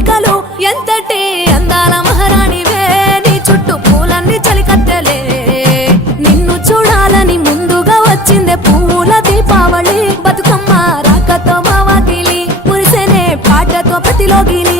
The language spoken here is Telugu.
కోరికలు ఎంతటి అందాల మహారాణివే నీ చుట్టూ పూలన్నీ చలికత్తెలే నిన్ను చూడాలని ముందుగా వచ్చిందే పూల దీపావళి బతుకమ్మ రాకతో మా వాకిలి మురిసెనే పాటతో ప్రతిలోగిలి